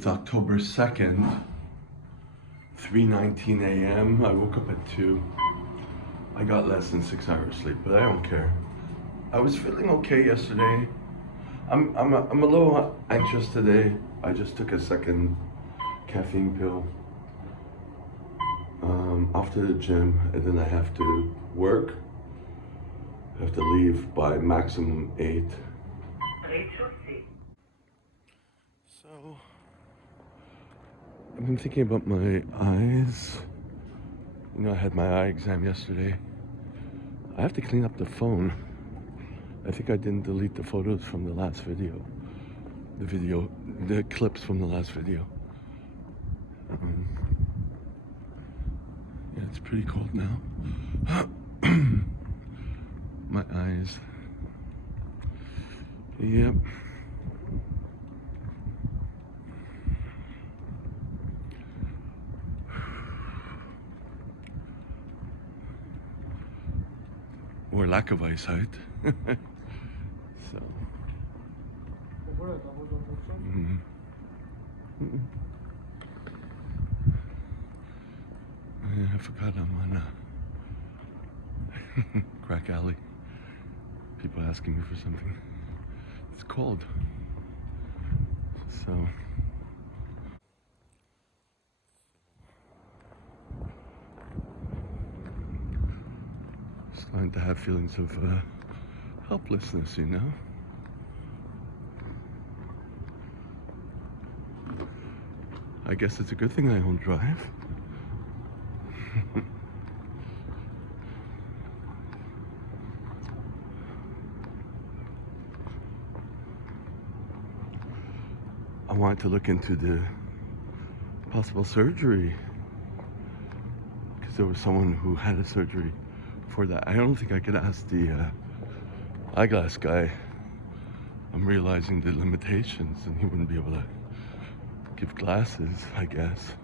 It's October 2nd, 3:19 a.m. I woke up at 2. I got less than 6 hours sleep, but I don't care. I was feeling okay yesterday. I'm a little anxious today. I just took a second caffeine pill after the gym, and then I have to work. I have to leave by maximum 8. So I've been thinking about my eyes. You know, I had my eye exam yesterday. I have to clean up the phone. I think I didn't delete the photos from the last video. The clips from the last video. Yeah, it's pretty cold now. My eyes. Yep. Or lack of eyesight. So. I forgot I'm on a crack alley. People asking me for something. It's cold. So. Starting to have feelings of helplessness, you know? I guess it's a good thing I don't drive. I wanted to look into the possible surgery because there was someone who had a surgery for that. I don't think I could ask the eyeglass guy. I'm realizing the limitations, and he wouldn't be able to give glasses, I guess.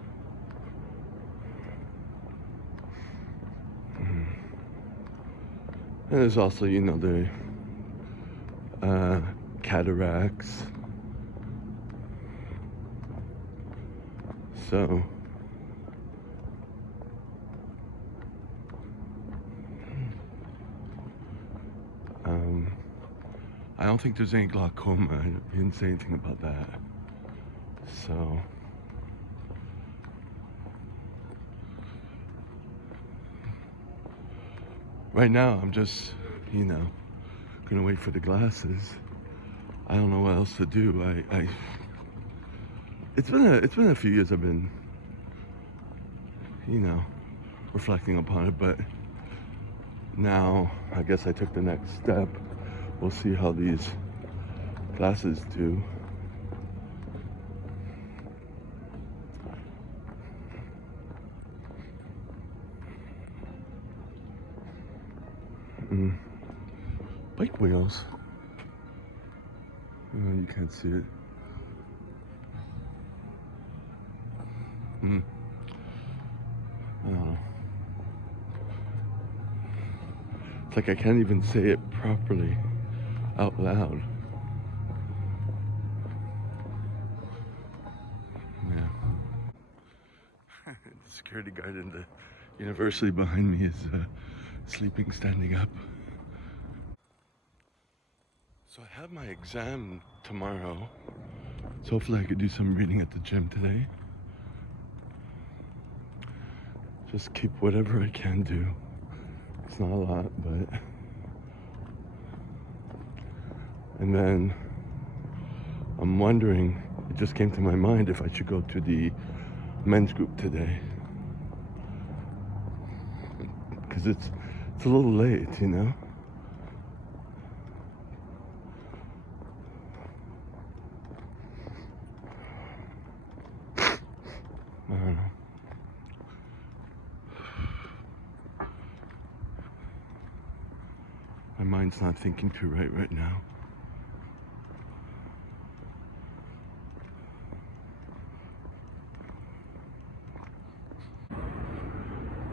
And there's also, you know, the cataracts. So I don't think there's any glaucoma. He didn't say anything about that. So right now I'm just, you know, gonna wait for the glasses. I don't know what else to do. It's been a few years I've been, you know, reflecting upon it, but now I guess I took the next step. We'll see how these glasses do. Bike wheels. Oh, you can't see it. I don't know. It's like I can't even say it properly out loud. Yeah. The security guard in the university behind me is sleeping standing up. So I have my exam tomorrow, so hopefully I could do some reading at the gym today. Just keep whatever I can do. It's not a lot, but... And then I'm wondering, it just came to my mind if I should go to the men's group today. Because it's a little late, you know? I don't know. My mind's not thinking too right now.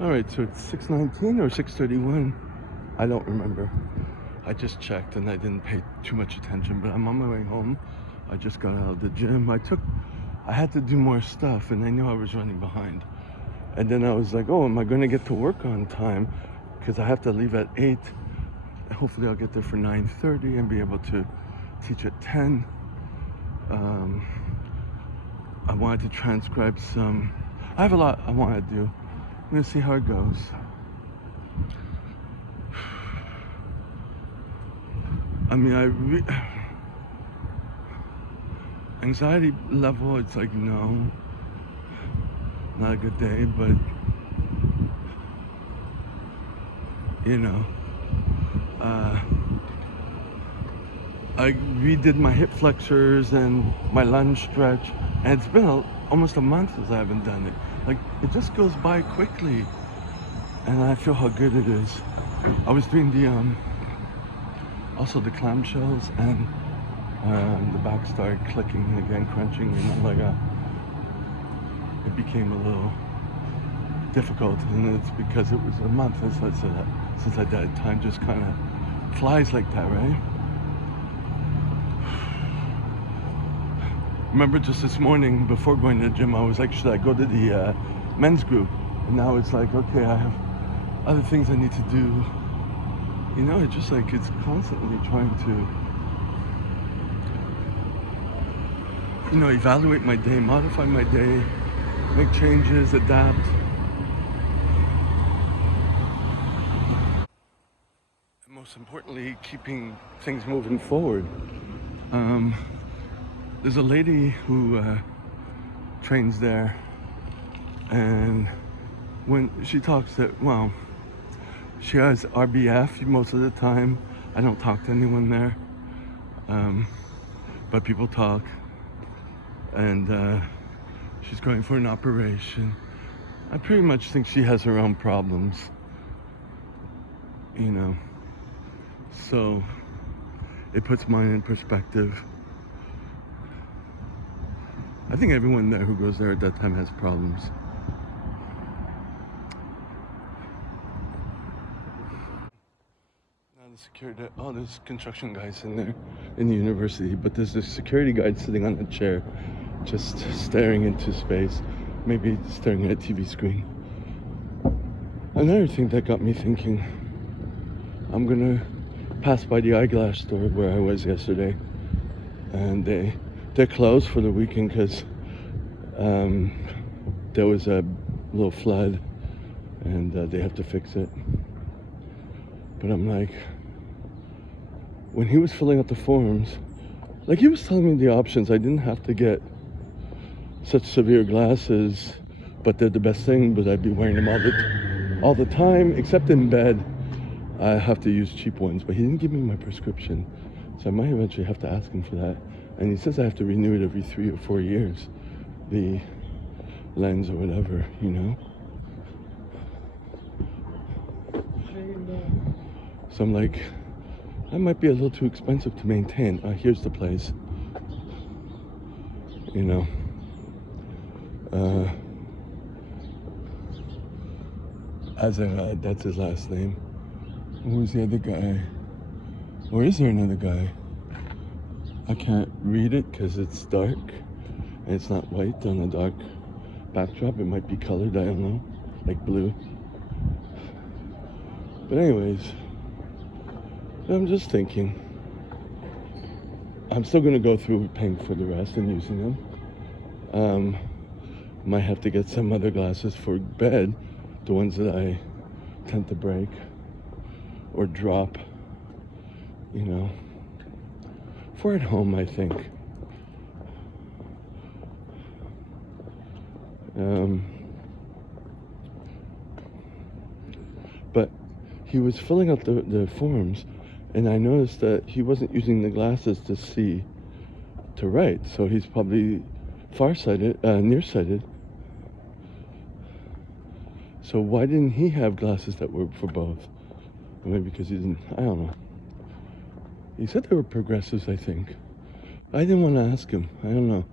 All right, so it's 6:19 or 6:31. I don't remember. I just checked and I didn't pay too much attention, but I'm on my way home. I just got out of the gym. I took I had to do more stuff, and I knew I was running behind. And then I was like, oh, am I going to get to work on time? Because I have to leave at 8. Hopefully I'll get there for 9:30 and be able to teach at 10. I wanted to transcribe some. I have a lot I want to do. I'm going to see how it goes. I mean, anxiety level, it's like, no, not a good day, but, you know, I redid my hip flexors and my lunge stretch, and it's been almost a month since I haven't done it. Like, it just goes by quickly, and I feel how good it is. I was doing also the clamshells, and the back started clicking again, crunching, and I'm like, it became a little difficult, and it's because it was a month since I did. Time just kind of flies like that, right? Remember just this morning before going to the gym, I was like, should I go to the men's group? And now it's like, okay, I have other things I need to do. You know, it's just like, it's constantly trying to, you know, evaluate my day, modify my day, make changes, adapt. And most importantly, keeping things moving forward. There's a lady who trains there, and when she talks that, well, she has RBF most of the time. I don't talk to anyone there, but people talk, and she's going for an operation. I pretty much think she has her own problems, you know, so it puts mine in perspective. I think everyone there who goes there at that time has problems. Now the security, oh, there's construction guys in there in the university, but there's this security guard sitting on a chair, just staring into space, maybe staring at a TV screen. Another thing that got me thinking, I'm gonna pass by the eyeglass store where I was yesterday, and they're closed for the weekend because there was a little flood, and they have to fix it. But I'm like, when he was filling out the forms, like, he was telling me the options. I didn't have to get such severe glasses, but they're the best thing, but I'd be wearing them all the time, except in bed. I have to use cheap ones, but he didn't give me my prescription, so I might eventually have to ask him for that. And he says I have to renew it every 3 or 4 years, the lens or whatever, you know. So I'm like, that might be a little too expensive to maintain. Here's the place, you know. That's his last name. Who's the other guy? Or is there another guy? I can't read it because it's dark and it's not white on a dark backdrop. It might be colored, I don't know, like blue. But anyways, I'm just thinking, I'm still gonna go through paying for the rest and using them. Might have to get some other glasses for bed, the ones that I tend to break or drop, you know. For at home, I think. But he was filling out the forms, and I noticed that he wasn't using the glasses to see, to write. So he's probably farsighted, nearsighted. So why didn't he have glasses that were for both? Maybe because he didn't, I don't know. He said they were progressives, I think. I didn't want to ask him. I don't know.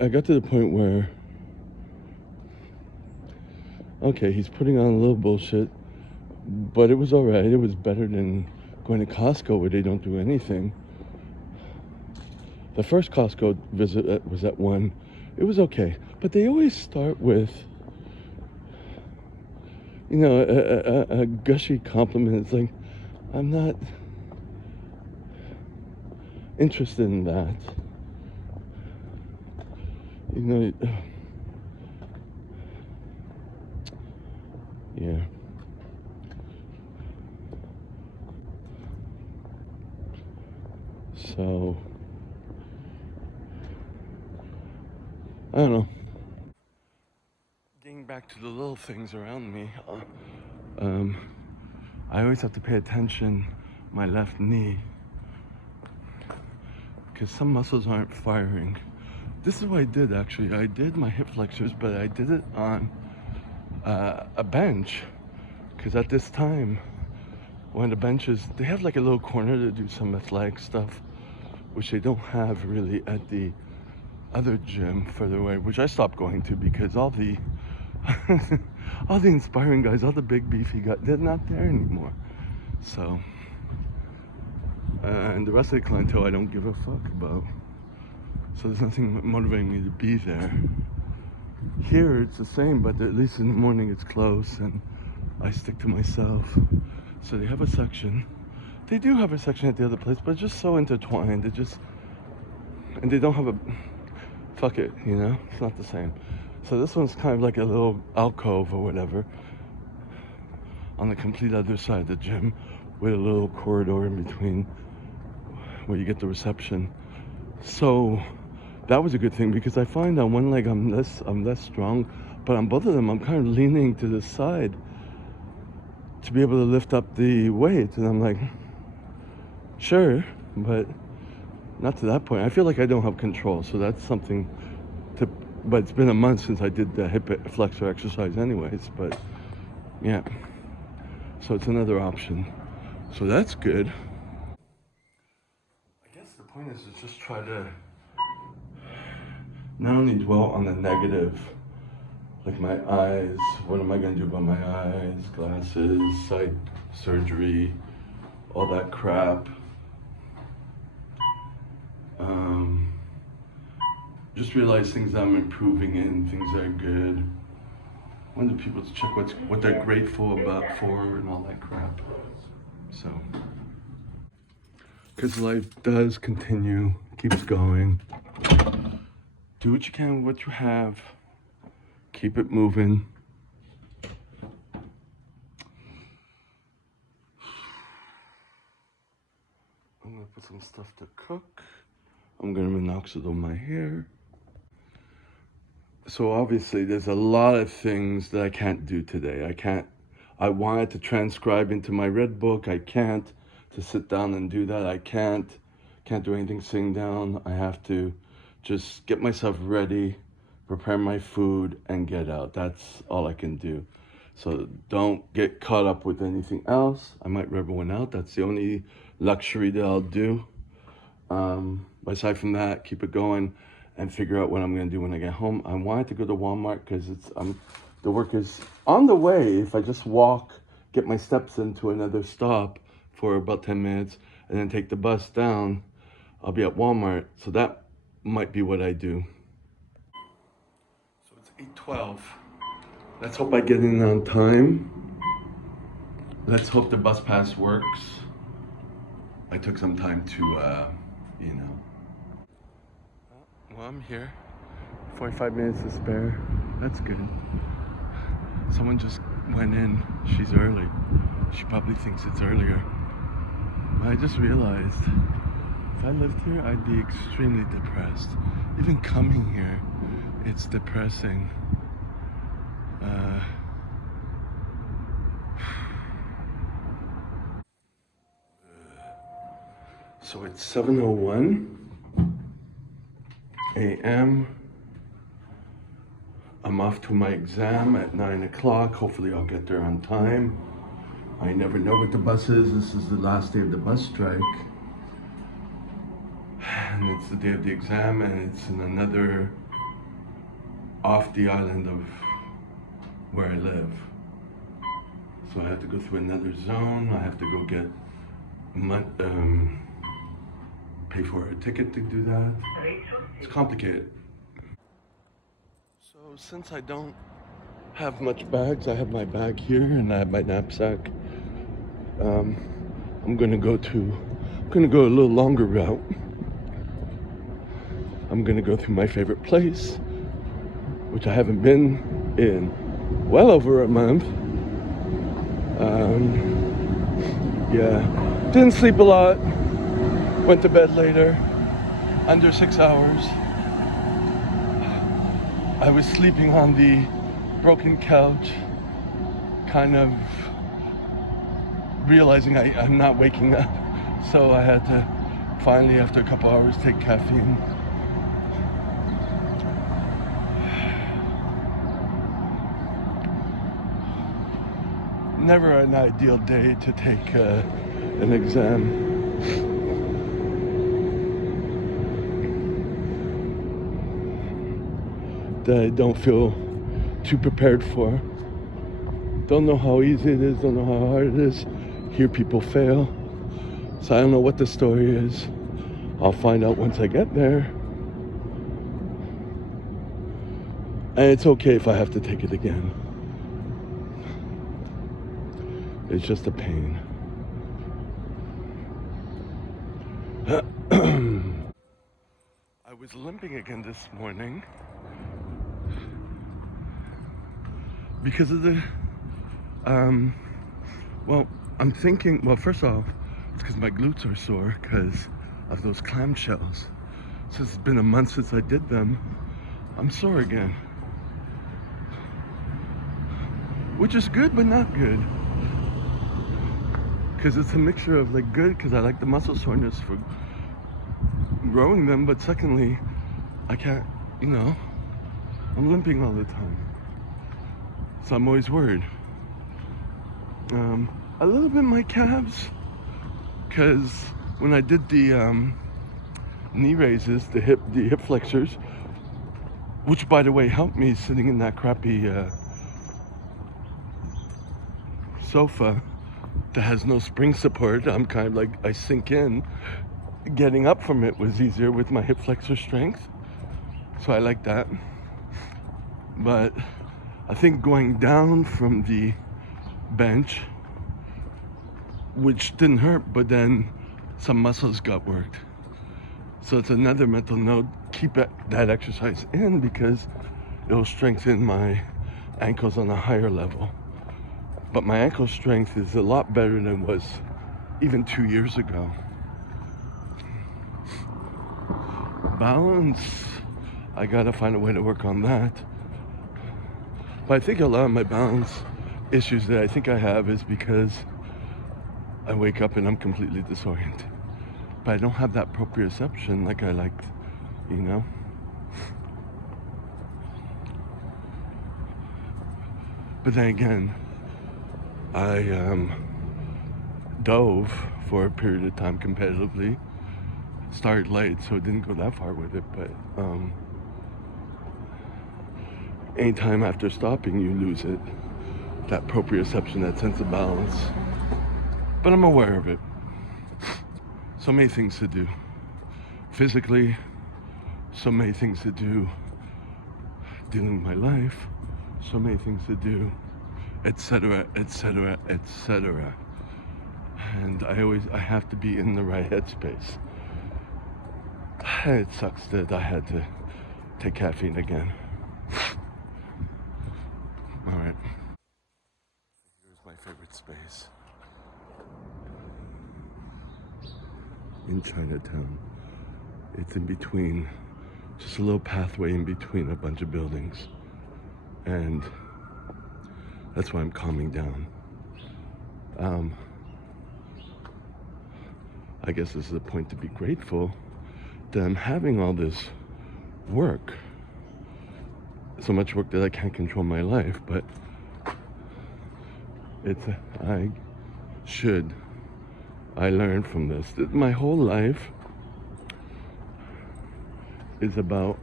I got to the point where, okay, he's putting on a little bullshit, but it was all right. It was better than going to Costco where they don't do anything. The first Costco visit was at 1, It was okay. But they always start with, you know, a gushy compliment. It's like, I'm not interested in that. You know, yeah. So, I don't know. Getting back to the little things around me, I always have to pay attention my left knee because some muscles aren't firing. This is what I did actually. I did my hip flexors, but I did it on a bench because at this time, one of the benches, they have like a little corner to do some athletic stuff, which they don't have really at the other gym further away, which I stopped going to because all the all the inspiring guys, all the big beefy guys, they're not there anymore. So, and the rest of the clientele I don't give a fuck about. So there's nothing motivating me to be there. Here it's the same, but at least in the morning it's close and I stick to myself. So they have a section. They do have a section at the other place, but it's just so intertwined. And they don't have a, fuck it, you know? It's not the same. So this one's kind of like a little alcove or whatever on the complete other side of the gym with a little corridor in between where you get the reception. So that was a good thing because I find on one leg I'm less strong, but on both of them I'm kind of leaning to the side to be able to lift up the weight, and I'm like, sure, but not to that point. I feel like I don't have control, so that's something to, but it's been a month since I did the hip flexor exercise anyways, but yeah, so it's another option, so that's good. I guess the point is to just try to not only dwell on the negative, like my eyes, what am I gonna do about my eyes, glasses, sight surgery, all that crap. Just realize things that I'm improving in, things that are good. I want the people to check what they're grateful about for and all that crap. So, because life does continue, keeps going. Do what you can with what you have. Keep it moving. I'm gonna put some stuff to cook. I'm gonna minoxidil my hair. So obviously there's a lot of things that I can't do today. I wanted to transcribe into my red book. I can't. To sit down and do that, I can't do anything sitting down. I have to just get myself ready, prepare my food, and get out. That's all I can do. So don't get caught up with anything else. I might rub one out. That's the only luxury that I'll do. But aside from that, keep it going and figure out what I'm gonna do when I get home. I wanted to go to Walmart because the work is on the way. If I just walk, get my steps into another stop for about 10 minutes and then take the bus down, I'll be at Walmart. So that might be what I do. So it's 8:12. Let's hope I get in on time. Let's hope the bus pass works. I took some time to, you know. Well, I'm here. 45 minutes to spare. That's good. Someone just went in. She's early. She probably thinks it's earlier. But I just realized if I lived here, I'd be extremely depressed. Even coming here, it's depressing. So it's 7:01 a.m. I'm off to my exam at 9 o'clock. Hopefully I'll get there on time. I never know what the bus is. This is the last day of the bus strike. And it's the day of the exam, and it's in another, off the island of where I live. So I have to go through another zone. I have to go get, pay for a ticket to do that. It's complicated. So since I don't have much bags, I have my bag here and I have my knapsack. Um, I'm gonna go a little longer route. I'm gonna go through my favorite place, which I haven't been in well over a month. Yeah, didn't sleep a lot. Went to bed later, under 6 hours. I was sleeping on the broken couch, kind of realizing I'm not waking up. So I had to finally, after a couple hours, take caffeine. Never an ideal day to take an exam. That I don't feel too prepared for. Don't know how easy it is, don't know how hard it is. Hear people fail. So I don't know what the story is. I'll find out once I get there. And it's okay if I have to take it again. It's just a pain. I was limping again this morning because of the, well, I'm thinking, well, first off, it's because my glutes are sore because of those clamshells. Since it's been a month since I did them, I'm sore again. Which is good, but not good. Because it's a mixture of like good, because I like the muscle soreness for growing them, but secondly, I can't, I'm limping all the time. So I'm always worried. A little bit my calves, because when I did the knee raises, the hip flexors, which by the way helped me sitting in that crappy sofa that has no spring support. I'm kind of like, I sink in. Getting up from it was easier with my hip flexor strength, so I like that. But I think going down from the bench, which didn't hurt, but then some muscles got worked. So it's another mental note, keep that exercise in because it'll strengthen my ankles on a higher level. But my ankle strength is a lot better than it was even 2 years ago. Balance, I gotta find a way to work on that. But I think a lot of my balance issues that I think I have is because I wake up and I'm completely disoriented. But I don't have that proprioception like I liked, But then again, I dove for a period of time competitively. Started late, so it didn't go that far with it, but anytime after stopping, you lose it. That proprioception, that sense of balance. But I'm aware of it. So many things to do. Physically, so many things to do dealing with my life, so many things to do, etc., etc., etc. And I have to be in the right headspace. It sucks that I had to take caffeine again. All right. Here's my favorite space. In Chinatown. It's in between, just a little pathway in between a bunch of buildings. And that's why I'm calming down. I guess this is a point to be grateful that I'm having all this work. So much work that I can't control my life, but I learned from this. My whole life is about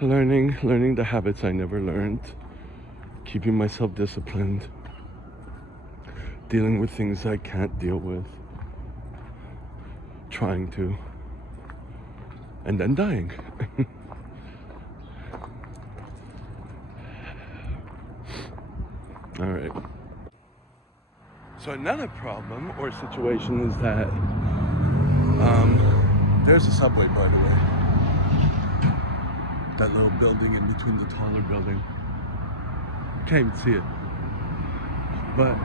learning the habits I never learned, keeping myself disciplined, dealing with things I can't deal with, trying to, and then dying. right. So another problem or situation is that there's a subway, by the way. That little building in between the taller building. Can't even see it. But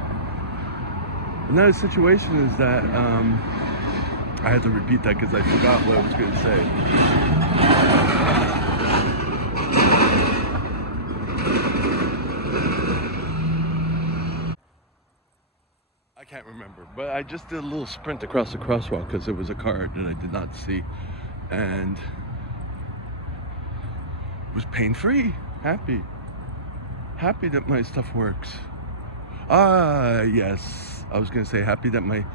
another situation is that I had to repeat that because I forgot what I was going to say. I can't remember, but I just did a little sprint across the crosswalk because there was a car that I did not see, and it was pain-free. Happy that my stuff works. Yes, I was gonna say happy that my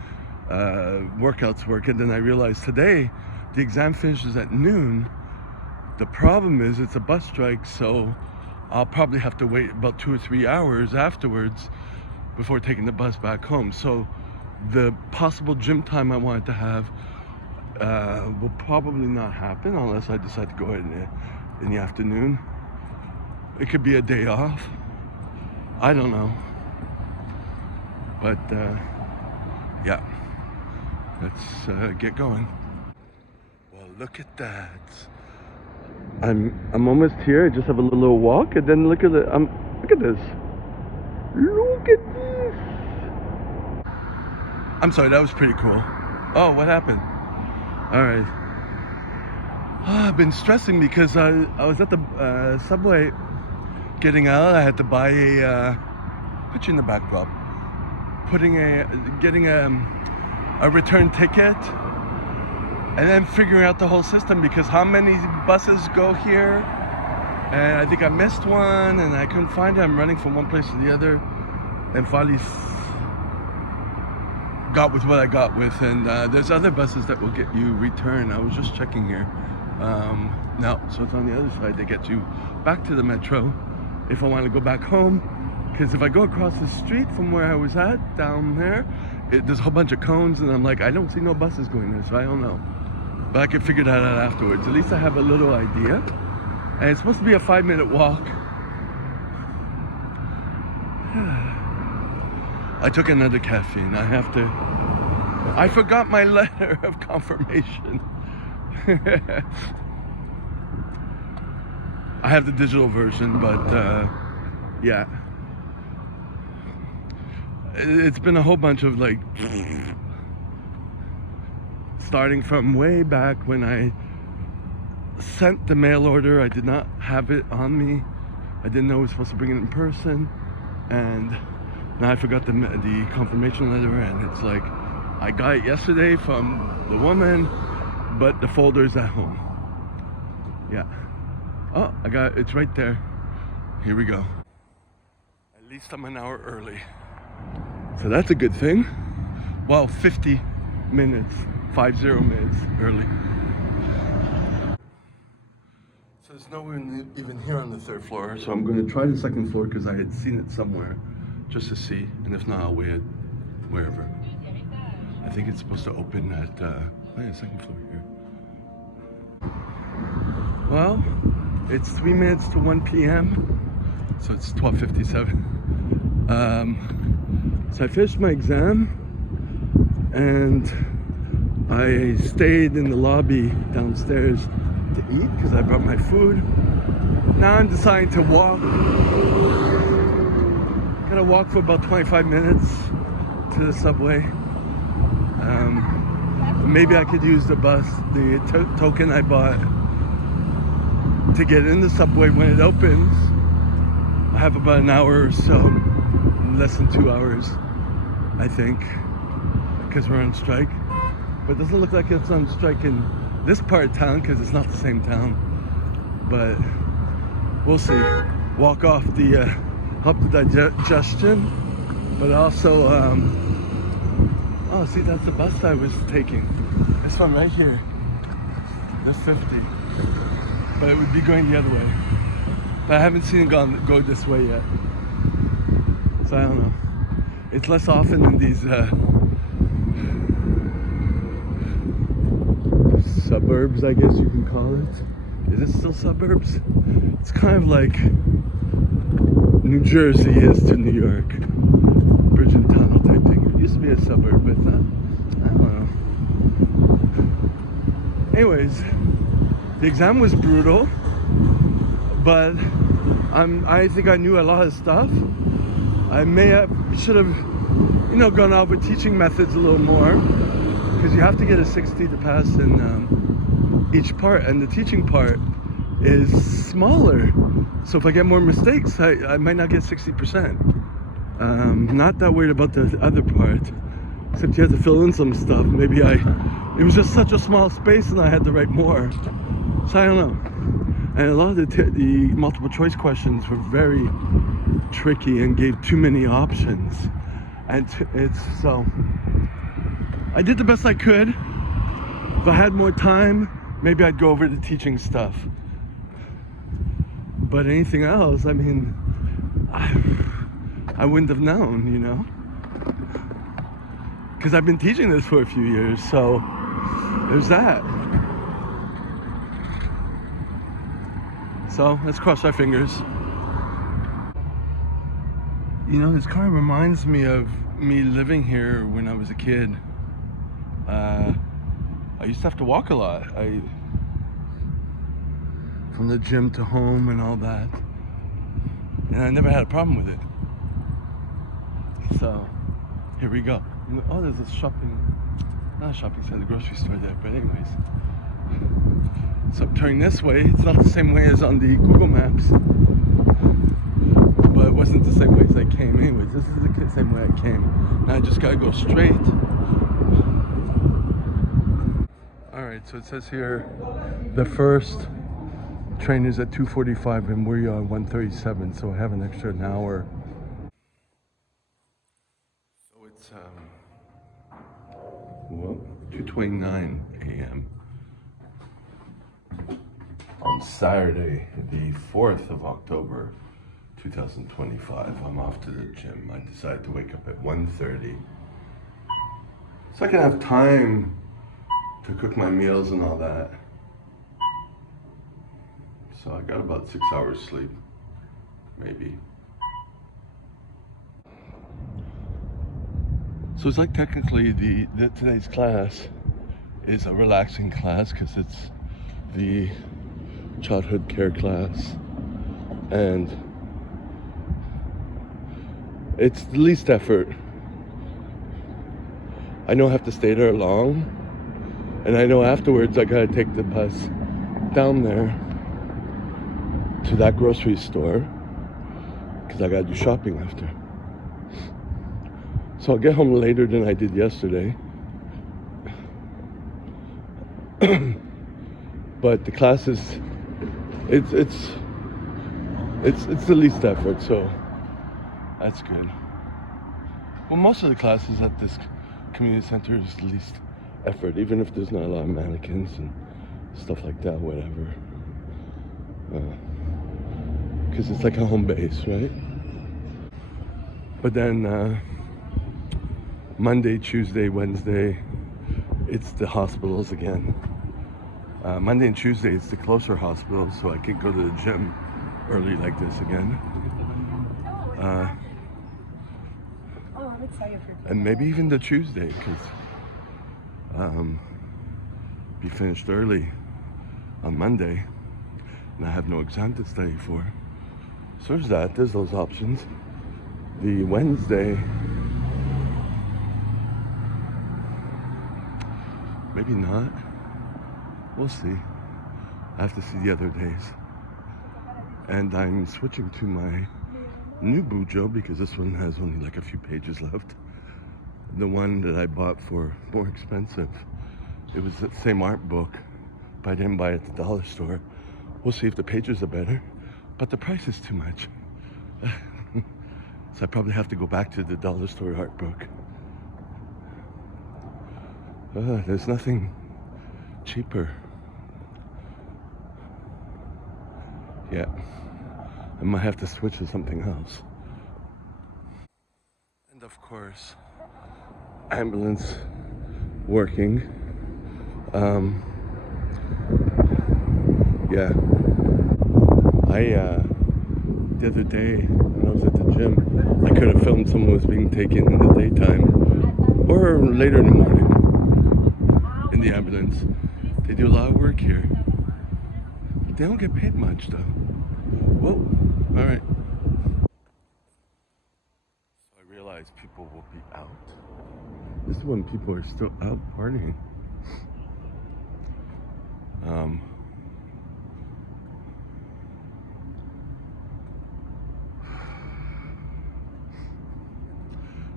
workouts work, and then I realized today the exam finishes at noon. The problem is it's a bus strike, so I'll probably have to wait about 2 or 3 hours afterwards before taking the bus back home. So the possible gym time I wanted to have will probably not happen unless I decide to go in the afternoon. It could be a day off. I don't know. But yeah, let's get going. Well, look at that. I'm almost here. I just have a little walk, and then look at it. Look at this. Look at this. I'm sorry, that was pretty cool. Oh, what happened? All right. I've been stressing because I was at the subway getting out. I had to buy put you in the backdrop. Getting a return ticket, and then figuring out the whole system because how many buses go here, and I think I missed one and I couldn't find it. I'm running from one place to the other, and finally got with what I got with. And there's other buses that will get you return. I was just checking here. No, so it's on the other side. They get you back to the metro if I want to go back home. Because if I go across the street from where I was at, down there, there's a whole bunch of cones, and I'm like, I don't see no buses going there, so I don't know. But I can figure that out afterwards. At least I have a little idea. And it's supposed to be a 5-minute walk. I took another caffeine. I forgot my letter of confirmation. I have the digital version, but yeah. It's been a whole bunch of like, starting from way back when I sent the mail order. I did not have it on me. I didn't know I was supposed to bring it in person, and now I forgot the confirmation letter, and it's like, I got it yesterday from the woman, but the folder's at home. Yeah. Oh, I got it. It's right there. Here we go. At least I'm an hour early. So that's a good thing. Well, 50 minutes early. So there's no one even here on the 3rd floor. So I'm going to try the 2nd floor because I had seen it somewhere just to see. And if not, I'll wait wherever. I think it's supposed to open at the 2nd floor here. Well, it's 3 minutes to 1 p.m. So it's 12:57. So I finished my exam, and I stayed in the lobby downstairs to eat because I brought my food. Now I'm deciding to walk. Gonna walk for about 25 minutes to the subway. Maybe I could use the bus, the token I bought to get in the subway when it opens. I have about an hour or so, less than 2 hours, I think, because we're on strike. But it doesn't look like it's on strike in this part of town because it's not the same town. But we'll see. Walk off the help the digestion, but also oh, see, that's the bus I was taking. This one right here. That's 50. But it would be going the other way. But I haven't seen it go this way yet. So I don't know. It's less often in these suburbs, I guess you can call it. Is it still suburbs? It's kind of like New Jersey is to New York. Bridge and tunnel type thing. It used to be a suburb, but it's not. I don't know. Anyways, the exam was brutal, but I think I knew a lot of stuff. I should have, gone out with teaching methods a little more, because you have to get a 60 to pass in each part, and the teaching part is smaller. So if I get more mistakes, I might not get 60%. Not that worried about the other part, except you have to fill in some stuff. It was just such a small space and I had to write more. So I don't know. And a lot of the multiple choice questions were very tricky and gave too many options. And so I did the best I could. If I had more time, maybe I'd go over the teaching stuff. But anything else, I mean, I wouldn't have known, because I've been teaching this for a few years, so there's that. So let's cross our fingers. This car reminds me of me living here when I was a kid. I used to have to walk a lot. From the gym to home and all that. And I never had a problem with it. So, here we go. Oh, there's a not a shopping center, a grocery store there, but anyways. So I'm turning this way. It's not the same way as on the Google Maps. But it wasn't the same way as I came. Anyways, this is the same way I came. Now I just gotta go straight. Alright, so it says here, the first train is at 2:45 and we're on 1:37, so I have an extra an hour. So it's 2:29 a.m. on Saturday, the 4th of October, 2025. I'm off to the gym. I decided to wake up at 1:30 so I can have time to cook my meals and all that. So I got about 6 hours sleep, maybe. So it's like technically today's class is a relaxing class because it's the childhood care class, and it's the least effort. I know I have to stay there long, and I know afterwards I gotta take the bus down there to that grocery store because I gotta do shopping after. So I'll get home later than I did yesterday. But the class is it's the least effort, so that's good. Well, most of the classes at this community center is the least effort, even if there's not a lot of mannequins and stuff like that, whatever. Because it's like a home base, right? But then Monday, Tuesday, Wednesday, it's the hospitals again. Monday and Tuesday, it's the closer hospitals, so I can go to the gym early like this again. And maybe even the Tuesday, because be finished early on Monday, and I have no exam to study for. So there's those options. The Wednesday, maybe not. We'll see. I have to see the other days. And I'm switching to my new Bujo because this one has only like a few pages left. The one that I bought for more expensive, it was the same art book, but I didn't buy it at the dollar store. We'll see if the pages are better, but the price is too much. So I probably have to go back to the dollar store art book. There's nothing cheaper. Yeah, I might have to switch to something else. And of course, ambulance working. Yeah, the other day when I was at the gym. I could have filmed someone was being taken in the daytime or later in the morning in the ambulance. They do a lot of work here. They don't get paid much though. Whoa, all right. So I realize people will be out. This is when people are still out partying.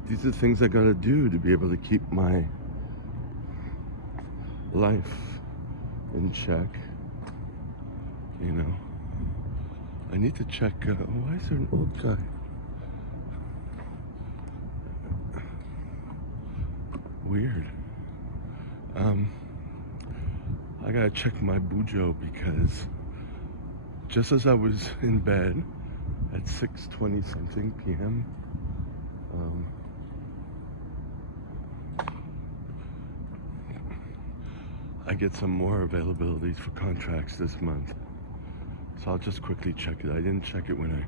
These are things I gotta do to be able to keep my life in check. You know, I need to check. Why is there an old guy? Weird. I gotta check my bujo because just as I was in bed at 6:20 something p.m. I get some more availabilities for contracts this month. So I'll just quickly check it. I didn't check it when I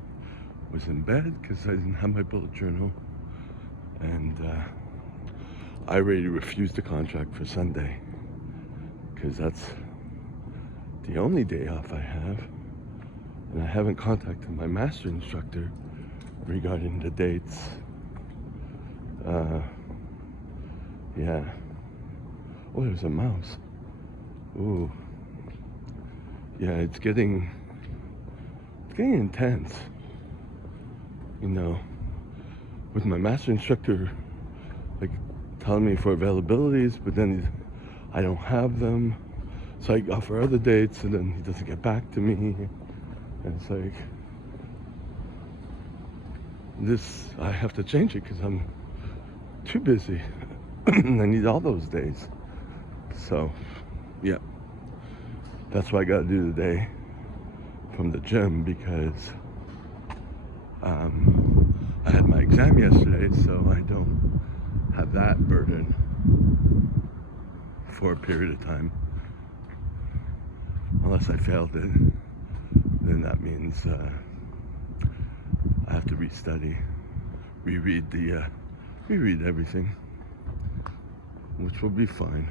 was in bed because I didn't have my bullet journal. And I already refused the contract for Sunday because that's the only day off I have. And I haven't contacted my master instructor regarding the dates. Yeah. Oh, there's a mouse. Ooh. Yeah, it's getting intense. You know, with my master instructor like telling me for availabilities, but then I don't have them. So I offer other dates and then he doesn't get back to me. And it's like, this, I have to change it because I'm too busy. I need all those days. So, yeah. That's what I gotta do today from the gym because I had my exam yesterday, so I don't have that burden for a period of time. Unless I failed it, then that means I have to restudy, reread everything, which will be fine.